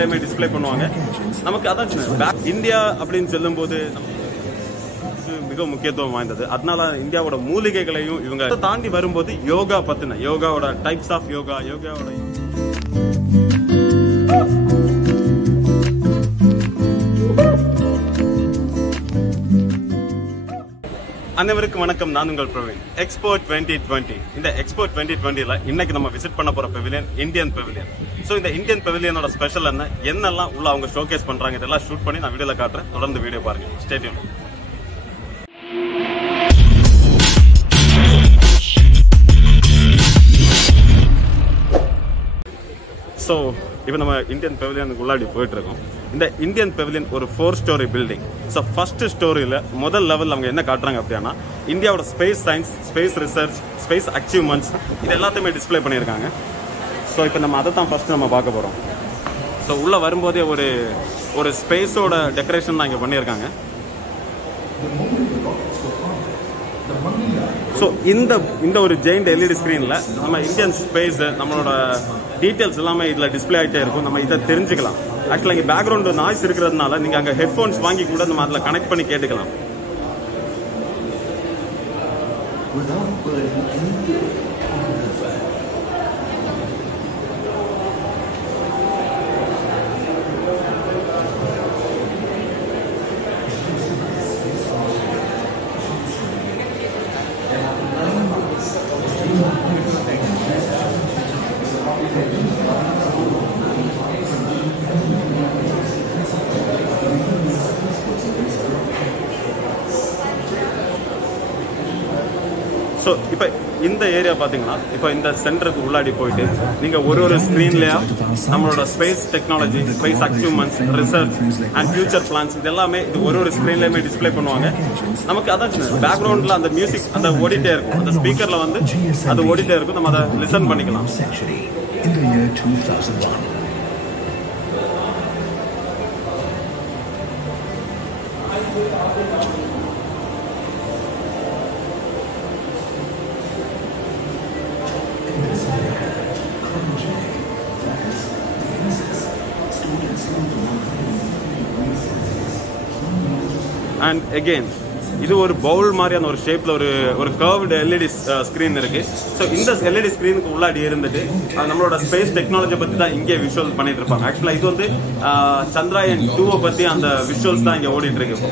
ஸ்கிரீன்லயுமே display பண்ணுவாங்க. நமக்கு அதான் இந்தியா அப்படின்னு சொல்லும்போது மிக முக்கியத்துவம் வாய்ந்தது. அதனால இந்தியாவோட மூலிகைகளையும் இவங்க தாண்டி வரும்போது யோகா பத்தின யோகாவோட டைப்ஸ் ஆஃப் யோகாவோட அனைவருக்கும் வணக்கம். நான் உங்கள் பிரவீன். எக்ஸ்போ 2020 இந்த எக்ஸ்போ 2020ல இன்னைக்கு நம்ம விசிட் பண்ண போற பெவிலியன் இந்தியன் பெவிலியன். சோ இந்த இந்தியன் பெவிலியனோட ஸ்பெஷல் என்னெல்லாம் உள்ள அவங்க ஷோகேஸ் பண்றாங்க இதெல்லாம் ஷூட் பண்ணி நான் வீடியோல காட்டுறேன். தொடர்ந்து வீடியோ பாருங்க. Stay tune. ஸோ இப்போ நம்ம இந்தியன் பெவிலியனுக்கு உள்ளாடி போயிட்டு இருக்கோம். இந்த இந்தியன் பெவிலியன் ஒரு 4 ஸ்டோரி பில்டிங். ஸோ ஃபர்ஸ்ட் ஸ்டோரியில் முதல் லெவல் அவங்க என்ன காட்டுறாங்க அப்படின்னா இந்தியாவோட space science, space research, space achievements இது எல்லாத்தையுமே டிஸ்பிளே பண்ணியிருக்காங்க. ஸோ இப்போ நம்ம அதை தான் ஃபர்ஸ்ட் நம்ம பார்க்க போகிறோம். ஸோ உள்ளே வரும்போதே ஒரு ஸ்பேஸோட டெக்கரேஷன் தான் இங்கே பண்ணியிருக்காங்க. ஸோ இந்த ஒரு ஜெயிண்ட் எல்இடி ஸ்க்ரீனில் நம்ம இந்தியன் ஸ்பேஸ் நம்மளோட டீட்டெயில்ஸ் எல்லாமே இதில் டிஸ்பிளே ஆகிட்டே இருக்கும். நம்ம இதை தெரிஞ்சுக்கலாம். ஆக்சுவலாக இங்கே பேக்ரவுண்டு நாய்ஸ் இருக்கிறதுனால நீங்கள் அங்கே ஹெட்ஃபோன்ஸ் வாங்கி கூட நம்ம அதில் கனெக்ட் பண்ணி கேட்டுக்கலாம். ஸோ இப்போ இந்த ஏரியா பார்த்தீங்கன்னா இப்போ இந்த சென்டருக்கு உள்ளாடி போயிட்டு நீங்கள் ஒரு ஸ்க்ரீன்லையா நம்மளோட space technology, space achievements, research and future plans இது எல்லாமே இது ஒரு ஸ்க்ரீன்லையுமே டிஸ்பிளே பண்ணுவாங்க. நமக்கு அதான் பேக்ரவுண்டில் அந்த மியூசிக் அந்த ஓடிட்டே இருக்கும். அந்த ஸ்பீக்கரில் அது ஓடிட்டே இருக்கும். நம்ம அதை லிசன் பண்ணிக்கலாம். அண்ட் அகெயின் இது ஒரு பவுல் மாதிரியான ஒரு ஷேப்ல ஒரு கர்வ்டு எல்இடி ஸ்கிரீன் இருக்கு. ஸோ இந்த எல்இடி ஸ்கிரீனுக்கு உள்ளாடி இருந்துட்டு நம்மளோட ஸ்பேஸ் டெக்னாலஜி பத்தி தான் இங்கே விஷுவல் பண்ணிட்டு இருப்பாங்க. ஆக்சுவலா இது சந்திராயன் 2 பத்தி அந்த விஷுவல்ஸ் தான் இங்க ஓடிட்டு இருக்கு.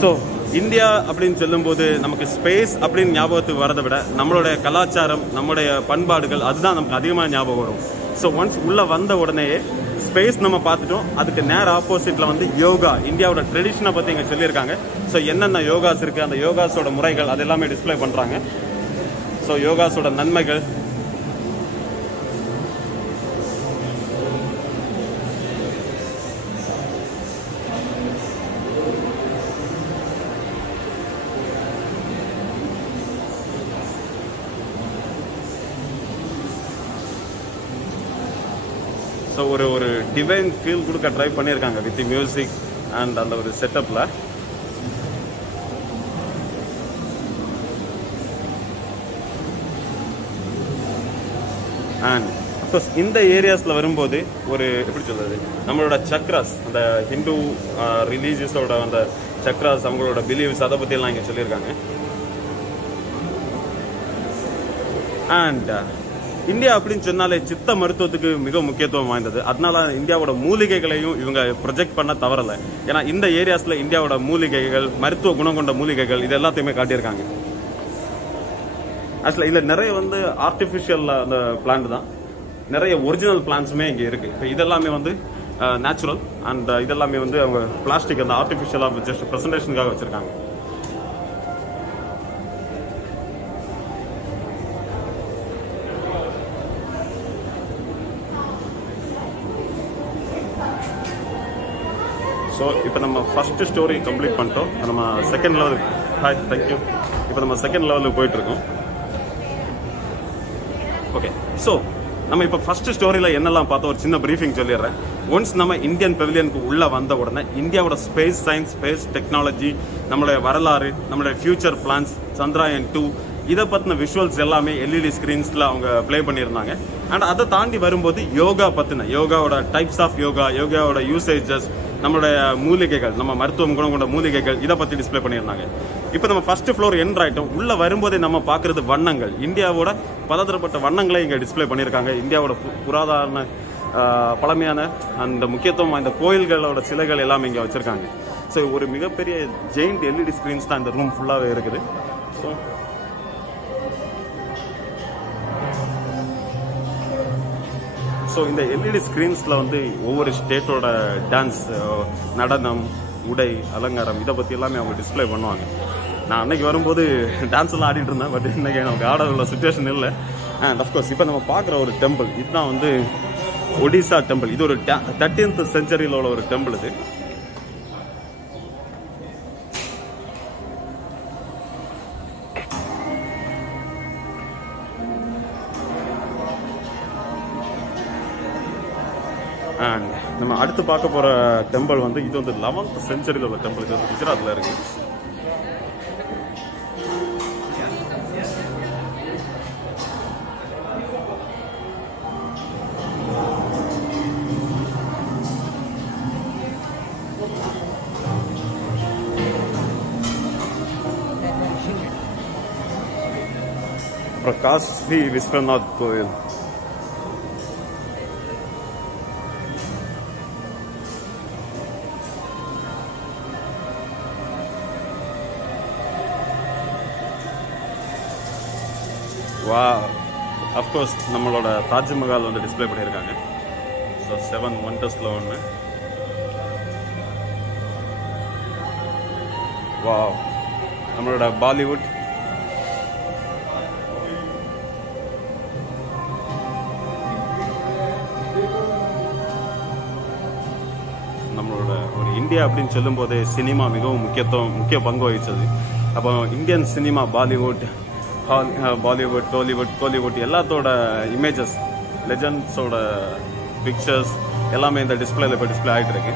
ஸோ இந்தியா அப்படின்னு சொல்லும்போது நமக்கு ஸ்பேஸ் அப்படின்னு ஞாபகத்துக்கு வரதை விட நம்மளுடைய கலாச்சாரம், நம்மளுடைய பண்பாடுகள் அதுதான் நமக்கு அதிகமாக ஞாபகம் வரும். ஸோ ஒன்ஸ் உள்ள வந்த உடனேயே ஸ்பேஸ் நம்ம பார்த்துட்டோம். அதுக்கு நேர் ஆப்போசிட்ல யோகா, இந்தியாவோட ட்ரெடிஷனை பத்தி இங்க சொல்லியிருக்காங்க. ஸோ என்னென்ன யோகாஸ் இருக்கு, அந்த யோகாஸோட முறைகள் அது எல்லாமே டிஸ்பிளே பண்றாங்க. ஸோ யோகாஸோட நன்மைகள், ஸோ ஒரு டிவைன் ஃபீல் கொடுக்க ட்ரை பண்ணியிருக்காங்க வித் மியூசிக் அண்ட் அந்த ஒரு செட்டப்ல. அண்ட் அப்கோர்ஸ் இந்த ஏரியாஸ்ல வரும்போது எப்படி சொல்றது, நம்மளோட சக்ராஸ், அந்த ஹிந்து ரிலீஜியஸோட அந்த சக்ராஸ், அவங்களோட பிலீவ்ஸ் அதை பத்தி எல்லாம் இங்க சொல்லியிருக்காங்க. அண்ட் இந்தியா அப்படின்னு சொன்னாலே சித்த மருத்துவத்துக்கு மிக முக்கியத்துவம் வாய்ந்தது. அதனால இந்தியாவோட மூலிகைகளையும் இவங்க ப்ரொஜெக்ட் பண்ண தவறல. ஏன்னா இந்த ஏரியாஸ்ல இந்தியாவோட மூலிகைகள், மருத்துவ குணம் கொண்ட மூலிகைகள் இது எல்லாத்தையுமே காட்டியிருக்காங்க. ஆக்சுவலா இதுல நிறைய ஆர்டிபிஷியல் அந்த பிளான்ட் தான், நிறைய ஒரிஜினல் பிளான்ட்ஸுமே இங்க இருக்கு. இப்போ இதெல்லாமே நேச்சுரல் அண்ட் இதெல்லாமே அவங்க பிளாஸ்டிக் அந்த ஆர்டிபிஷியலா ஜஸ்ட் பிரசன்டேஷனுக்காக வச்சிருக்காங்க. ஸோ இப்போ நம்ம ஃபர்ஸ்ட் ஸ்டோரி கம்ப்ளீட் பண்ணிட்டோம். நம்ம செகண்ட் லெவல், ஹாய் தேங்க்யூ. இப்போ நம்ம செகண்ட் லெவலுக்கு போயிட்டு இருக்கோம். ஓகே, ஸோ நம்ம இப்போ ஃபர்ஸ்ட் ஸ்டோரியில் என்னெல்லாம் பார்த்தோம் ஒரு சின்ன ப்ரீஃபிங் சொல்லிடுறேன். ஒன்ஸ் நம்ம இந்தியன் பெவிலியனுக்கு உள்ள வந்த உடனே இந்தியாவோட ஸ்பேஸ் சயின்ஸ், ஸ்பேஸ் டெக்னாலஜி, நம்மளுடைய வரலாறு, நம்மளுடைய ஃபியூச்சர் பிளான்ஸ், சந்திராயன் 2 இதை பற்றின விஷுவல்ஸ் எல்லாமே எல்இடி ஸ்க்ரீன்ஸில் அவங்க ப்ளே பண்ணியிருந்தாங்க. அண்ட் அதை தாண்டி வரும்போது யோகாவோட டைப்ஸ் ஆஃப் யோகாவோட யூசேஜஸ், நம்மளுடைய மூலிகைகள், நம்ம மருத்துவம் குணம் கொண்ட மூலிகைகள், இதை பற்றி டிஸ்பிளே பண்ணியிருந்தாங்க. இப்போ நம்ம ஃபர்ஸ்ட் ஃப்ளோர் என்ட்ரு ஆகிட்டோம். உள்ளே வரும்போதே நம்ம பார்க்குறது வண்ணங்கள், இந்தியாவோட பலதரப்பட்ட வண்ணங்களை இங்கே டிஸ்பிளே பண்ணியிருக்காங்க. இந்தியாவோட புராதன பழமையான அந்த முக்கியத்துவம் வாய்ந்த கோயில்களோட சிலைகள் எல்லாமே இங்கே வச்சுருக்காங்க. ஸோ ஒரு மிகப்பெரிய ஜெயிண்ட் எல்இடி ஸ்க்ரீன்ஸ் தான் இந்த ரூம் ஃபுல்லாகவே இருக்குது. ஸோ இந்த எல்இடி ஸ்க்ரீன்ஸில் வந்து ஒவ்வொரு ஸ்டேட்டோட டான்ஸ், நடனம், உடை, அலங்காரம், இதை பற்றி எல்லாமே அவங்க டிஸ்பிளே பண்ணுவாங்க. நான் அன்னைக்கு வரும்போது டான்ஸ் எல்லாம் ஆடிட்டு இருந்தேன். பட் இன்னைக்கு நமக்கு ஆட உள்ள சுச்சுவேஷன் இல்லை. அண்ட் அஃப்கோர்ஸ் இப்போ நம்ம பார்க்குற ஒரு டெம்பிள், இதுதான் வந்து ஒடிசா டெம்பிள். இது ஒரு 13th செஞ்சுரியில் உள்ள ஒரு டெம்பிள். இது அண்ட் நம்ம அடுத்து பார்க்க போகிற டெம்பிள் வந்து இது வந்து 11th செஞ்சுரியில் உள்ள டெம்பிள். இது வந்து குஜராத்தில் இருக்கு. அப்புறம் காசி விஸ்வநாத் கோயில். வா, அஃப்கோர்ஸ் நம்மளோட தாஜ்மஹால் வந்து டிஸ்பிளே பண்ணியிருக்காங்க. ஸோ 7 wonders ஒன்று. வா, நம்மளோட பாலிவுட், நம்மளோட ஒரு இந்தியா அப்படின்னு சொல்லும் போதே சினிமா மிகவும் முக்கிய பங்கு வகிச்சது. அப்போ இந்தியன் சினிமா, பாலிவுட், டாலிவுட், கோலிவுட் எல்லாத்தோட இமேஜஸ், லெஜண்ட்ஸோட பிக்சர்ஸ் எல்லாமே இந்த டிஸ்பிளேல இப்போ டிஸ்பிளே ஆகிட்டு இருக்கு.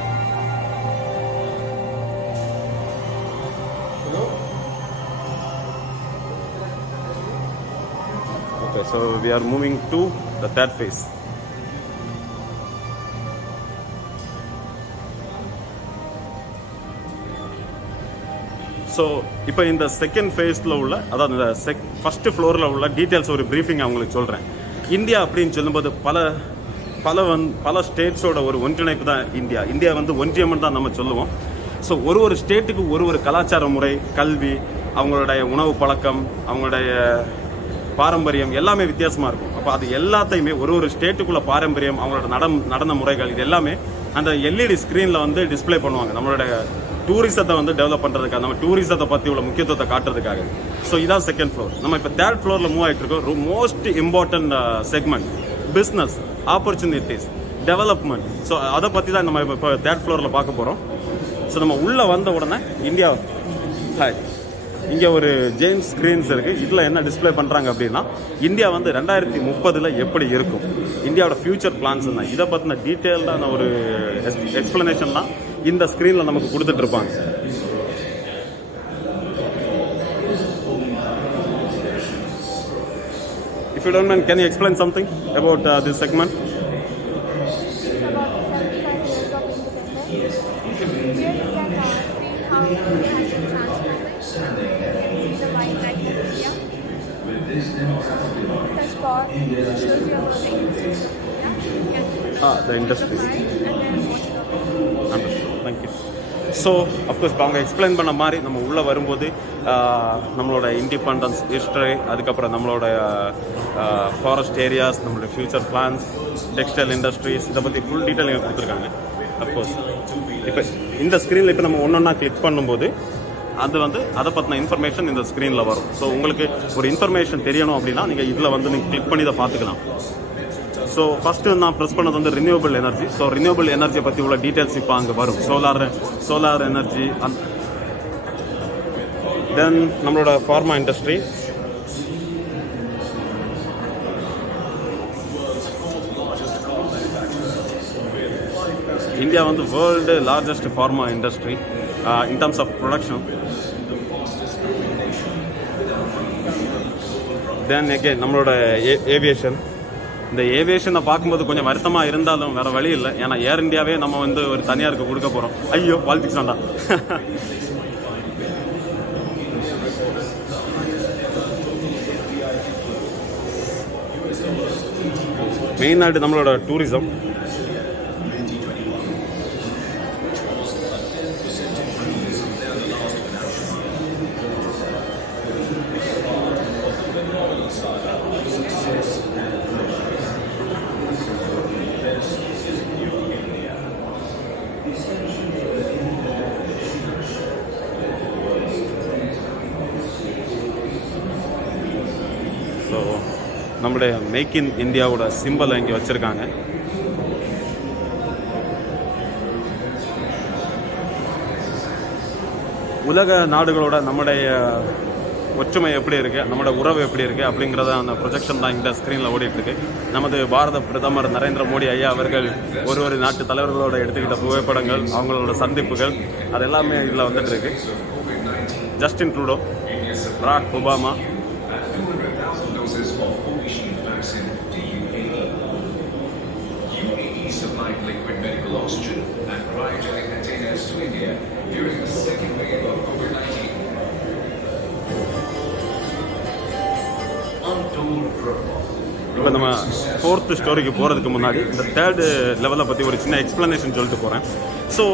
Okay, so we are moving to the third phase. So இப்போ இந்த செகண்ட் ஃபேஸில் உள்ள, அதாவது இந்த ஃபர்ஸ்ட் ஃப்ளோரில் உள்ள டீட்டெயில்ஸ் ஒரு ப்ரீஃபிங் அவங்களுக்கு சொல்கிறேன். இந்தியா அப்படின்னு சொல்லும்போது பல ஸ்டேட்ஸோட ஒரு ஒன்றிணைப்பு தான் இந்தியா. இந்தியா வந்து ஒன்றியம்னு தான் நம்ம சொல்லுவோம். ஸோ ஒரு ஸ்டேட்டுக்கு ஒரு கலாச்சார முறை, கல்வி, அவங்களுடைய உணவு பழக்கம், அவங்களுடைய பாரம்பரியம் எல்லாமே வித்தியாசமாக இருக்கும். அப்போ அது எல்லாத்தையுமே ஒரு ஸ்டேட்டுக்குள்ள பாரம்பரியம், அவங்களோட நடன முறைகள், இது எல்லாமே அந்த எல்இடி ஸ்க்ரீனில் வந்து டிஸ்பிளே பண்ணுவாங்க. நம்மளுடைய டூரிசத்தை வந்து டெவலப் பண்ணுறதுக்காக, நம்ம டூரிசத்தை பற்றி உள்ள முக்கியத்துவத்தை காட்டுறதுக்காக. ஸோ இதான் செகண்ட் ஃப்ளோர். நம்ம இப்போ தேர்ட் ஃப்ளோரில் மூவ் ஆகிட்டு இருக்கோம். Most important segment business, opportunities, development. So அதை பற்றி தான் நம்ம இப்போ தேர்ட் ஃப்ளோரில் பார்க்க போகிறோம். ஸோ நம்ம உள்ளே வந்த உடனே இந்தியா, இங்கே ஒரு ஜெயின் ஸ்க்ரீன்ஸ் இருக்குது. இதில் என்ன டிஸ்பிளே பண்ணுறாங்க அப்படின்னா, இந்தியா வந்து 2030 எப்படி இருக்கும், இந்தியாவோட ஃபியூச்சர் பிளான்ஸ் தான். இதை பற்றின டீட்டெயில்டான ஒரு எக்ஸ்பிளனேஷன் தான் இந்த ஸ்க்ரீனில் நமக்கு கொடுத்துட்டு இருப்பாங்க. If you don't mind, can you explain something about this segment? It's about 75 years of independence. Here you can see how India has been transforming. You can see the wildlife of India. The spot shows you about the industries of India. You can The industries. and then watch it all. Understood. Thank you. So of course இப்போ அவங்க explain பண்ண மாதிரி நம்ம உள்ளே வரும்போது நம்மளோட independence history, அதுக்கப்புறம் நம்மளோட ஃபாரஸ்ட் ஏரியாஸ், நம்மளோட ஃபியூச்சர் பிளான்ஸ், டெக்ஸ்டைல் இண்டஸ்ட்ரீஸ், இதை பற்றி ஃபுல் டீட்டெயில் இங்கே கொடுத்துருக்காங்க. அஃப்கோர்ஸ் இப்போ இந்த ஸ்க்ரீனில் இப்போ நம்ம ஒன்றா கிளிக் பண்ணும்போது அது வந்து அதை பற்றின இன்ஃபர்மேஷன் இந்த ஸ்க்ரீனில் வரும். ஸோ உங்களுக்கு ஒரு இன்ஃபர்மேஷன் தெரியணும் அப்படின்னா நீங்கள் இதில் வந்து நீங்கள் கிளிக் பண்ணி இதை பார்த்துக்கலாம். ஸோ ஃபஸ்ட்டு நான் ப்ரெஸ் பண்ணது வந்து ரினியூவபிள் எனர்ஜி. ஸோ ரினியூவபிள் எனர்ஜியை பற்றி உள்ள டீட்டெயில்ஸ் இப்போ அங்கே வரும். சோலார் எனர்ஜி, தென் நம்மளோட ஃபார்மா இண்டஸ்ட்ரி, இந்தியா வந்து world largest pharma industry in terms of production. Then again நம்மளோட ஏவியேஷன். இந்த ஏவியேஷனை பார்க்கும்போது கொஞ்சம் வருத்தமாக இருந்தாலும் வேற வழி இல்லை. ஏன்னா ஏர் இந்தியாவே நம்ம வந்து ஒரு தனியாருக்கு கொடுக்க போகிறோம். ஐயோ பாலிடிக்ஸ் வேண்டாம். மெயின் நாடு நம்மளோட டூரிசம். ஸோ நம்மளுடைய மேக் இன் இந்தியாவோட சிம்பிளை இங்கே வச்சுருக்காங்க. உலக நாடுகளோட நம்முடைய ஒற்றுமை எப்படி இருக்குது, நம்மளோட உறவு எப்படி இருக்குது அப்படிங்கிறத அந்த ப்ரொஜெக்ஷன் தான் இந்த ஸ்க்ரீனில் ஓடிட்டுருக்கு. நமது பாரத பிரதமர் நரேந்திர மோடி ஐயா அவர்கள் ஒரு நாட்டு தலைவர்களோட எடுத்துக்கிட்ட புகைப்படங்கள், அவங்களோட சந்திப்புகள், அது எல்லாமே இதில் வந்துட்டுருக்கு. Justin Trudeau, Barack Obama, supplied liquid medical oxygen and cryogenic containers to India during the second wave of COVID-19. Untold protocol. இப்போ நம்ம 4th ஸ்டோரிக்கு போகிறதுக்கு முன்னாடி இந்த 3rd லெவலை பற்றி ஒரு சின்ன எக்ஸ்ப்ளனேஷன் சொல்லிட்டு போகிறேன். ஸோ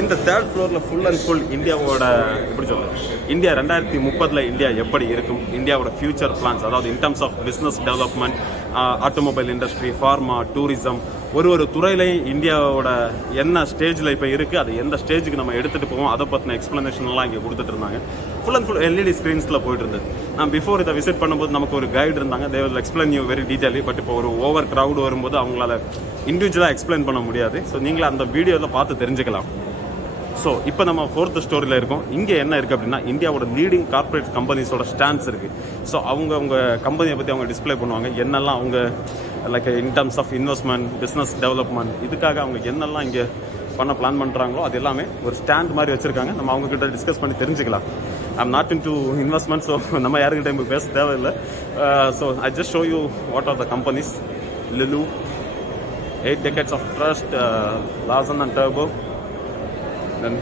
இந்த 3rd ஃப்ளோரில் ஃபுல் அண்ட் ஃபுல் இந்தியாவோட எப்படி சொல்கிறேன், இந்தியா 2030 இந்தியா எப்படி இருக்கும், இந்தியாவோட ஃபியூச்சர் பிளான்ஸ், அதாவது in terms of business development, automobile industry, pharma, tourism, ஒரு துறையிலையும் இந்தியாவோட என்ன ஸ்டேஜில் இப்போ இருக்குது, அது எந்த ஸ்டேஜுக்கு நம்ம எடுத்துகிட்டு போவோம், அதை பற்றின எக்ஸ்ப்ளனேஷன்லாம் இங்கே கொடுத்துட்டு இருந்தாங்க. ஃபுல் அண்ட் ஃபுல் எல்இடி ஸ்க்ரீன்ஸில் போயிட்டு இருந்தது. நான் பிஃபோர் இதை விசிட் பண்ணும்போது நமக்கு ஒரு கைடு இருந்தாங்க. They will explain you very detailly. But இப்போ ஒரு ஓவர் க்ரௌடு வரும்போது அவங்களால இண்டிவிஜுவலாக எக்ஸ்பிளைன் பண்ண முடியாது. ஸோ நீங்களே அந்த வீடியோவில் பார்த்து தெரிஞ்சுக்கலாம். ஸோ இப்போ நம்ம 4th ஸ்டோரியில் இருக்கோம். இங்கே என்ன இருக்குது அப்படின்னா, இந்தியாவோட லீடிங் கார்பரேட் கம்பெனிஸோட ஸ்டாண்ட்ஸ் இருக்குது. ஸோ அவங்க கம்பெனியை பற்றி அவங்க டிஸ்பிளே பண்ணுவாங்க. என்னெல்லாம் அவங்க like in terms of investment, business development, இதுக்காக அவங்க என்னெல்லாம் இங்கே பண்ண பிளான் பண்ணுறாங்களோ அது எல்லாமே ஒரு ஸ்டாண்ட் மாதிரி வச்சுருக்காங்க. நம்ம அவங்கக்கிட்ட டிஸ்கஸ் பண்ணி தெரிஞ்சுக்கலாம். I'm not into investment, so நம்ம யாருக்கிட்ட இப்போ பேச தேவையில்லை. So I just show you what are the companies. லிலு, 8 decades of trust, Larsen and Toubro. Then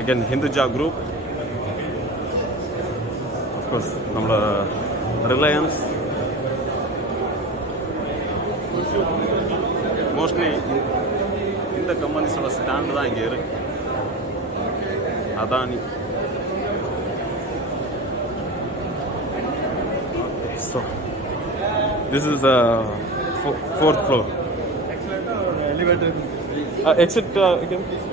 again Hinduja Group, of course நம்மளோட ரிலையன்ஸ். மோஸ்ட்லி இந்த கம்பெனிஸோட ஸ்டாண்ட் தான் இங்கே இருக்கு. Adani. So this is a 4th floor. Elevator. Exit again please.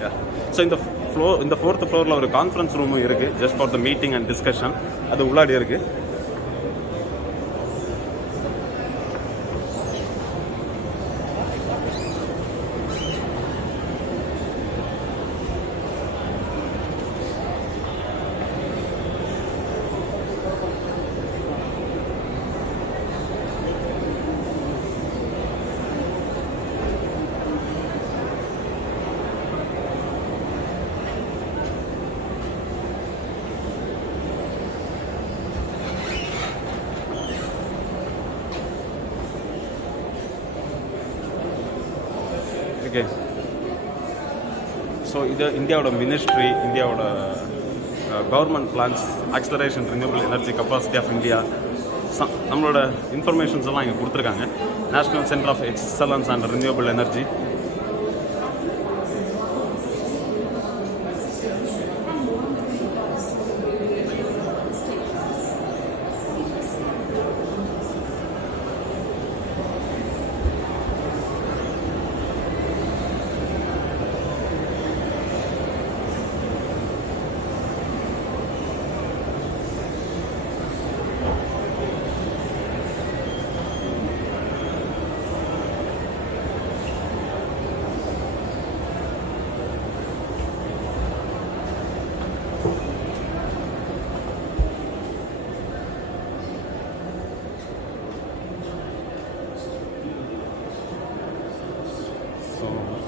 Yeah. So in the 4th floorல ஒரு conference ரூமும் இருக்கு, just for the meeting and discussion. அது உள்ளாடி இருக்கு. ஓகே. ஸோ இது இந்தியாவோட மினிஸ்ட்ரி, இந்தியாவோட government plans, acceleration renewable energy capacity of India, நம்மளோட இன்ஃபர்மேஷன்ஸ் எல்லாம் இங்கே கொடுத்துருக்காங்க. National centre of excellence and renewable energy.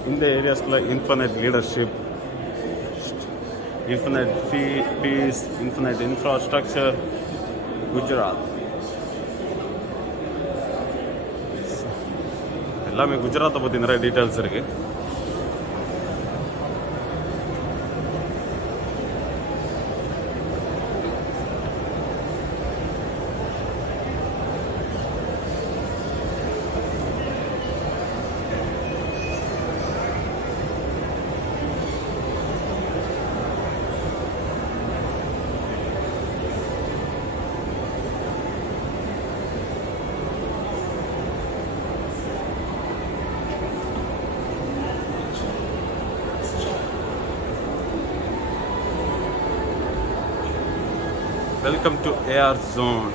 இந்த ஏரியாஸில் இன்ஃபர்நெட் leadership, infinite peace, infinite infrastructure, Gujarat. எல்லாமே குஜராத்தை பற்றி நிறைய டீட்டெயில்ஸ் இருக்கு. Welcome to AR Zone.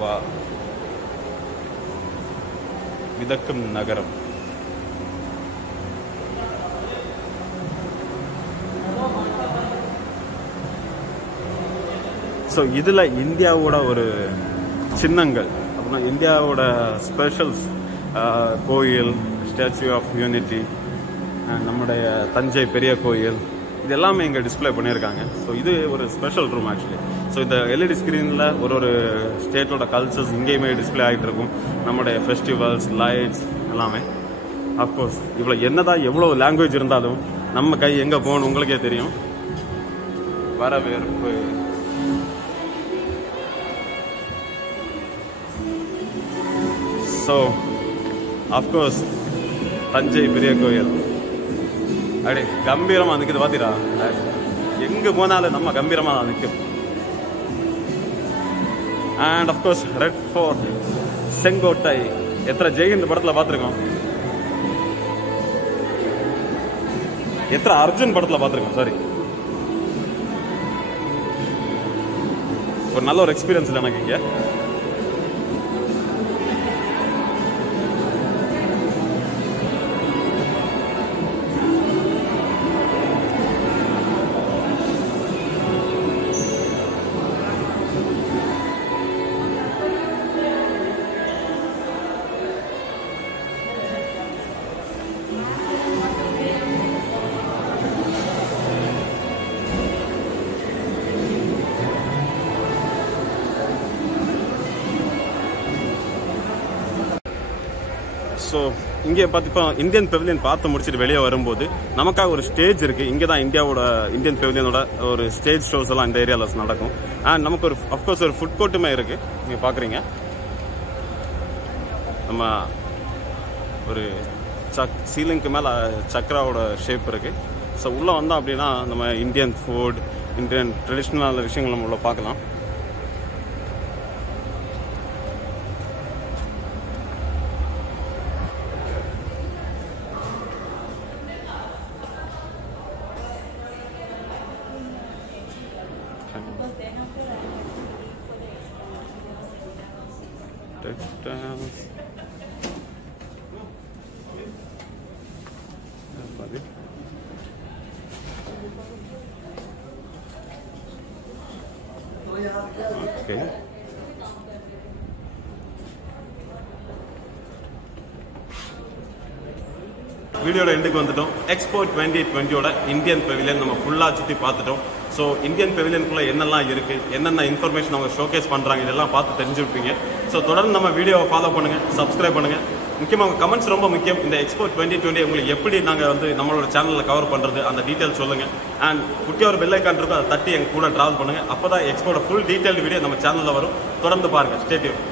Wow. மிதக்கும் நகரம். ஸோ இதில் இந்தியாவோட ஒரு சின்னங்கள் அப்படின்னா இந்தியாவோட ஸ்பெஷல்ஸ் கோயில், ஸ்டாச்சு ஆஃப் யூனிட்டி, நம்முடைய தஞ்சை பெரிய கோயில், இது எல்லாமே இங்கே டிஸ்பிளே பண்ணியிருக்காங்க. ஸோ இது ஒரு ஸ்பெஷல் ரூம் ஆக்சுவலி. ஸோ இந்த எல்இடி ஸ்க்ரீனில் ஒரு ஸ்டேட்டோட கல்ச்சர்ஸ் இங்கேயுமே டிஸ்பிளே ஆகிட்டு இருக்கும். நம்முடைய ஃபெஸ்டிவல்ஸ், லைட்ஸ் எல்லாமே. அஃப்கோர்ஸ் இவ்வளோ என்னதான் எவ்வளோ லாங்குவேஜ் இருந்தாலும் நம்ம கை எங்கே போகணும் உங்களுக்கே தெரியும். வரவேற்பு. ஸோ அஃப்கோர்ஸ் தஞ்சை பெரிய கோயில் அப்படி கம்பீரமாக நிற்குது பார்த்தீரா. எங்கே போனாலும் நம்ம கம்பீரமாக தான் நிற்கும். அண்ட் அஃப்கோர்ஸ் ரெட் ஃபோர்ட், செங்கோட்டை. எத்தனை ஜெய்ஹிந்த் படத்தில் பார்த்துருக்கோம், எத்தனை அர்ஜுன் படத்தில் பார்த்துருக்கோம். சாரி, ஒரு நல்ல ஒரு எக்ஸ்பீரியன்ஸ் இல்லை எனக்கு இங்கே. ஸோ இங்கே இப்போ இந்தியன் பெவிலியன் பார்த்து முடிச்சுட்டு வெளியே வரும்போது நமக்காக ஒரு ஸ்டேஜ் இருக்குது. இங்கே தான் இந்தியன் பெவிலியனோட ஒரு ஸ்டேஜ் ஷோஸ் எல்லாம் இந்த ஏரியாவில் நடக்கும். அண்ட் நமக்கு ஒரு அஃப்கோர்ஸ் ஒரு ஃபுட் கோர்ட்டுமே இருக்குது. நீங்கள் பார்க்குறீங்க, நம்ம ஒரு சீலிங்க்கு மேலே சக்ராவோட ஷேப் இருக்குது. ஸோ உள்ளே வந்தோம் அப்படின்னா நம்ம இந்தியன் ஃபுட், இந்தியன் ட்ரெடிஷ்னல் விஷயங்கள் நம்ம உள்ள பார்க்கலாம். Textiles. Okay. வீடியோட எண்டுக்கு வந்துட்டோம். எக்ஸ்போ 2020 இந்தியன் பெவிலியன் நம்ம ஃபுல்லாக சுற்றி பார்த்துட்டோம். ஸோ இந்தியன் பெவிலியனுக்குள்ளே என்னெல்லாம் இருக்குது, என்னென்ன இன்ஃபர்மேஷன் அவங்க ஷோகேஸ் பண்ணுறாங்க, இதெல்லாம் பார்த்து தெரிஞ்சுருப்பீங்க. ஸோ தொடர்ந்து நம்ம வீடியோவை ஃபாலோ பண்ணுங்கள், சப்ஸ்கிரைப் பண்ணுங்கள். முக்கியமாக உங்கள் கமெண்ட்ஸ் ரொம்ப முக்கியம். இந்த எக்ஸ்போ 2020 உங்களுக்கு எப்படி நாங்கள் நம்மளோட சேனலில் கவர் பண்ணுறது அந்த டீட்டெயில் சொல்லுங்கள். அண்ட் குட்டியாக ஒரு பெல் ஐக்கான் இருக்கும், அதை தட்டி எங்கள் கூட ட்ராவல் பண்ணுங்கள். அப்போ தான் எக்ஸ்போட ஃபுல் டீட்டெயில் வீடியோ நம்ம சேனலில் வரும். தொடர்ந்து பாருங்கள். Stay tune.